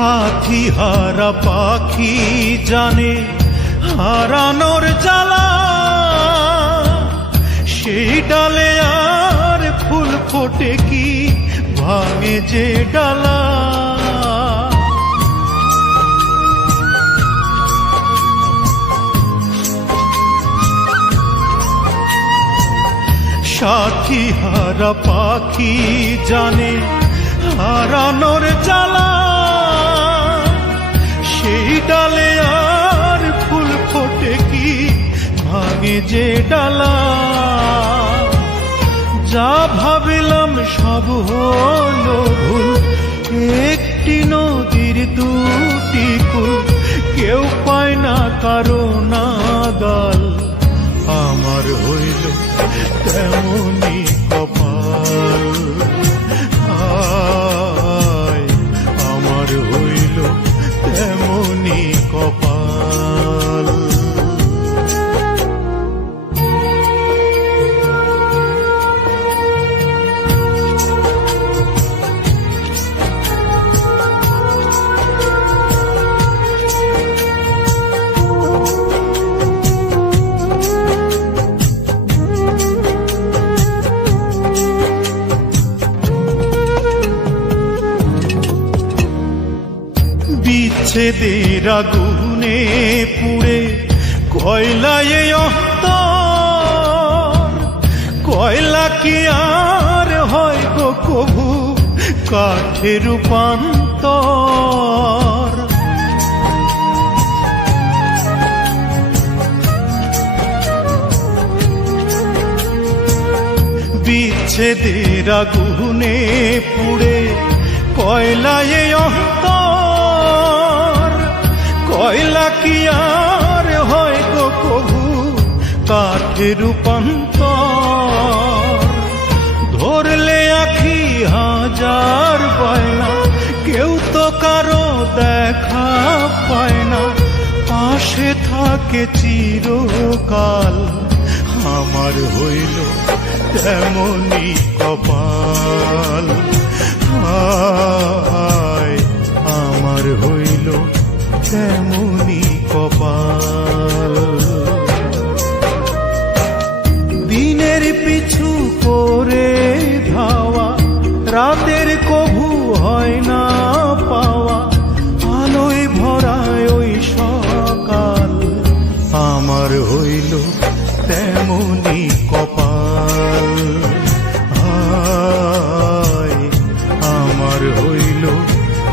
সাথী হারা পাখি জানে হারানোর জ্বালা, সেই ডালে আর ফুল ফোটে কি ভাঙে যে ডালা। সাথী হারা পাখি জানে হারানোর জ্বালা, সেই ডালে আর ফুল ফোটে কি ভাঙে যে ডালা। যা ভাবিলাম সব হলো ভুল, একটি নদীর দুটি কুল, কেউ পায় না কারো নাগাল। আমার হইল তেমনি কপাল, হায় আমার হইল তেমনি কপাল। বিচ্ছেদের আগুনে পুড়ে কয়লায় অন্তর, কয়লা কি আর হয় গো কভু কাঠে রূপান্তর। বিচ্ছেদের আগুনে পুড়ে কয়লায় অন্তর, কয়লা কি আর হয় গো কভু কাঠে রূপান্তর। ধরলে আখি হাজার বায়না, কেউ তো কারো দেখা পায় না, পাশে থাকে চিরকাল। আমার হইল তেমনি কপাল, হায় আমার হইল তেমনি কপাল। দিনের পিছু করে ধাওয়া, রাতের কভু হয় না পাওয়া, আলোয় ভরায় ওই সকাল। আমার হইল তেমনি কপাল, হায় আমার হইল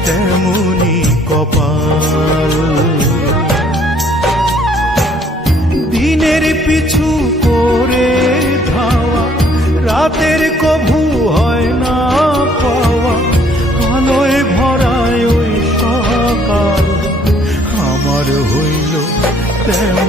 তেমনি কপাল। দিনের পিছু করে ধাওয়া, রাতের কভু হয় না পাওয়া, আলোয় ভরায় ওই সকাল। আমার হইল তেমনি